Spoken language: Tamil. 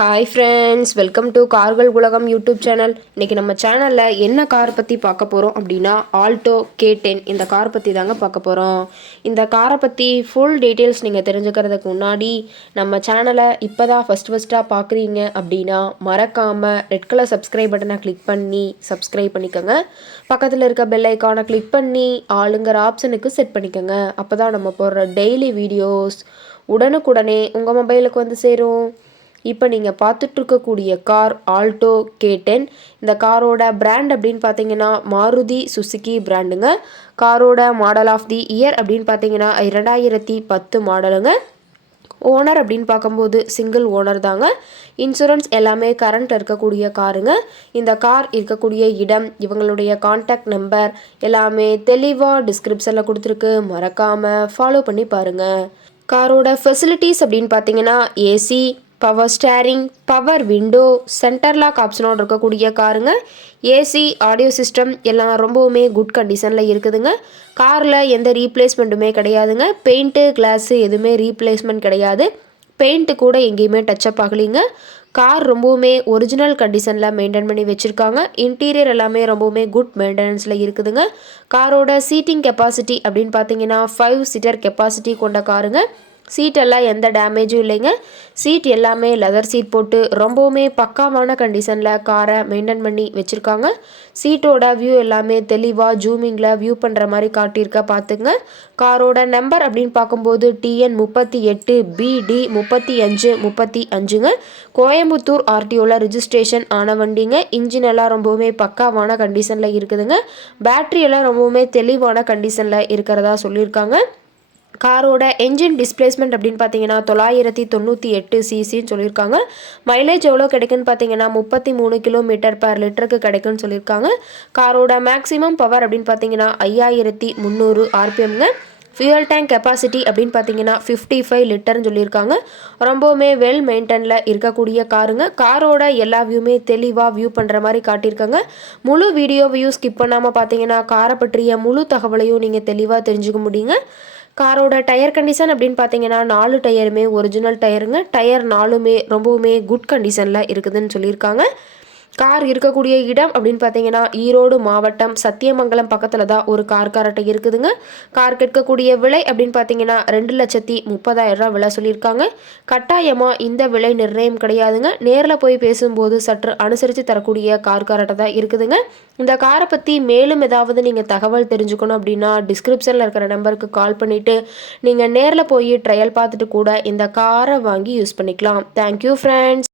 ஹாய் ஃப்ரெண்ட்ஸ், வெல்கம் டு கார்கள் உலகம் யூடியூப் சேனல். இன்றைக்கி நம்ம சேனலில் என்ன கார் பற்றி பார்க்க போகிறோம் அப்படின்னா ஆல்டோ K10 இந்த கார் பற்றி தாங்க பார்க்க போகிறோம். இந்த காரை பற்றி ஃபுல் டீட்டெயில்ஸ் நீங்கள் தெரிஞ்சுக்கிறதுக்கு முன்னாடி நம்ம சேனலை இப்போ தான் ஃபஸ்ட்டாக பார்க்குறீங்க அப்படின்னா மறக்காமல் ரெட் கலர் சப்ஸ்கிரைப் பட்டனை கிளிக் பண்ணி சப்ஸ்கிரைப் பண்ணிக்கோங்க. பக்கத்தில் இருக்க பெல் ஐக்கானை கிளிக் பண்ணி ஆளுங்கிற ஆப்ஷனுக்கு செட் பண்ணிக்கோங்க. அப்போ தான் நம்ம போடுற டெய்லி வீடியோஸ் உடனுக்குடனே உங்கள் மொபைலுக்கு வந்து சேரும். இப்போ நீங்கள் பார்த்துட்ருக்கக்கூடிய கார் ஆல்டோ K10. இந்த காரோட பிராண்ட் அப்படின்னு பார்த்தீங்கன்னா மாருதி சுசுகி பிராண்டுங்க. காரோட மாடல் ஆஃப் தி இயர் அப்படின்னு பார்த்தீங்கன்னா 2010 மாடலுங்க. ஓனர் அப்படின்னு பார்க்கும்போது சிங்கிள் ஓனர் தாங்க. இன்சூரன்ஸ் எல்லாமே கரண்ட் இருக்கக்கூடிய காருங்க. இந்த கார் இருக்கக்கூடிய இடம், இவங்களுடைய கான்டாக்ட் நம்பர் எல்லாமே தெளிவாக டிஸ்கிரிப்ஷனில் கொடுத்துருக்கு. மறக்காமல் ஃபாலோ பண்ணி பாருங்கள். காரோட ஃபெசிலிட்டிஸ் அப்படின்னு பார்த்தீங்கன்னா AC, power steering, power window, centre lock ஆப்ஷனோடு இருக்கக்கூடிய காருங்க. ஏசி, ஆடியோ சிஸ்டம் எல்லாம் ரொம்பவுமே குட் கண்டிஷனில் இருக்குதுங்க. காரில் எந்த ரீப்ளேஸ்மெண்ட்டுமே கிடையாதுங்க. பெயிண்ட்டு, கிளாஸு எதுவுமே ரீப்ளேஸ்மெண்ட் கிடையாது. பெயிண்ட்டு கூட எங்கேயுமே டச்சப் ஆகலிங்க. கார் ரொம்பவுமே ஒரிஜினல் கண்டிஷனில் மெயின்டைன் பண்ணி வச்சுருக்காங்க. இன்டீரியர் எல்லாமே ரொம்பவுமே குட் மெயின்டெனன்ஸில் இருக்குதுங்க. காரோட சீட்டிங் கெப்பாசிட்டி அப்படின்னு பார்த்தீங்கன்னா 5 சீட்டர் கெப்பாசிட்டி கொண்ட காருங்க. சீட்டெல்லாம் எந்த டேமேஜும் இல்லைங்க. சீட் எல்லாமே லெதர் சீட் போட்டு ரொம்பவுமே பக்காவான கண்டிஷனில் காரை மெயின்டைன் பண்ணி வச்சுருக்காங்க. சீட்டோட வியூ எல்லாமே தெளிவாக ஜூமிங்கில் வியூ பண்ணுற மாதிரி காட்டியிருக்க பார்த்துங்க. காரோட நம்பர் அப்படின்னு பார்க்கும்போது TN 38 BD 3535ங்க. கோயம்புத்தூர் RTOவில் ரிஜிஸ்ட்ரேஷன் ஆன வண்டிங்க. இன்ஜின் எல்லாம் ரொம்பவுமே பக்காவான கண்டிஷனில் இருக்குதுங்க. பேட்ரி எல்லாம் ரொம்பவுமே தெளிவான கண்டிஷனில் இருக்கிறதா சொல்லியிருக்காங்க. காரோட என்ஜின் டிஸ்பிளேஸ்மெண்ட் அப்படின்னு பார்த்தீங்கன்னா 998 சிசின்னு சொல்லியிருக்காங்க. மைலேஜ் எவ்வளோ கிடைக்குன்னு பார்த்தீங்கன்னா 33 km/லிட்டருக்கு கிடைக்குன்னு சொல்லியிருக்காங்க. காரோட மேக்ஸிமம் பவர் அப்படின்னு பார்த்தீங்கன்னா 5300 RPMங்க. ஃபியூயல் டேங்க் கெப்பாசிட்டி அப்படின்னு பார்த்தீங்கன்னா 55 லிட்டர்னு சொல்லியிருக்காங்க. ரொம்பவுமே வெல் மெயின்டெனில் இருக்கக்கூடிய காருங்க. காரோட எல்லா வியூமே தெளிவாக வியூ பண்ணுற மாதிரி காட்டியிருக்காங்க. முழு வீடியோவையும் ஸ்கிப் பண்ணாமல் பார்த்தீங்கன்னா காரை பற்றிய முழு தகவலையும் நீங்கள் தெளிவாக தெரிஞ்சுக்க முடியுங்க. காரோட டயர் கண்டிஷன் அப்படின்னு பார்த்தீங்கன்னா 4 டயருமே ஒரிஜினல் டயருங்க. டயர் 4மே ரொம்பவுமே குட் கண்டிஷனில் இருக்குதுன்னு சொல்லியிருக்காங்க. கார் இருக்கக்கூடிய இடம் அப்படின்னு பார்த்தீங்கன்னா ஈரோடு மாவட்டம் சத்தியமங்கலம் பக்கத்தில் தான் ஒரு கார் கரெக்டாக இருக்குதுங்க. கார் கேட்கக்கூடிய விலை அப்படின்னு பார்த்தீங்கன்னா 2,30,000 விலை சொல்லியிருக்காங்க. கட்டாயமாக இந்த விலை நிர்ணயம் கிடையாதுங்க. நேரில் போய் பேசும்போது சற்று அனுசரித்து தரக்கூடிய கார் கரெக்டாக தான் இருக்குதுங்க. இந்த காரை பற்றி மேலும் ஏதாவது நீங்கள் தகவல் தெரிஞ்சுக்கணும் அப்படின்னா டிஸ்கிரிப்ஷனில் இருக்கிற நம்பருக்கு கால் பண்ணிவிட்டு நீங்கள் நேரில் போய் ட்ரையல் பார்த்துட்டு கூட இந்த காரை வாங்கி யூஸ் பண்ணிக்கலாம். Thank you friends.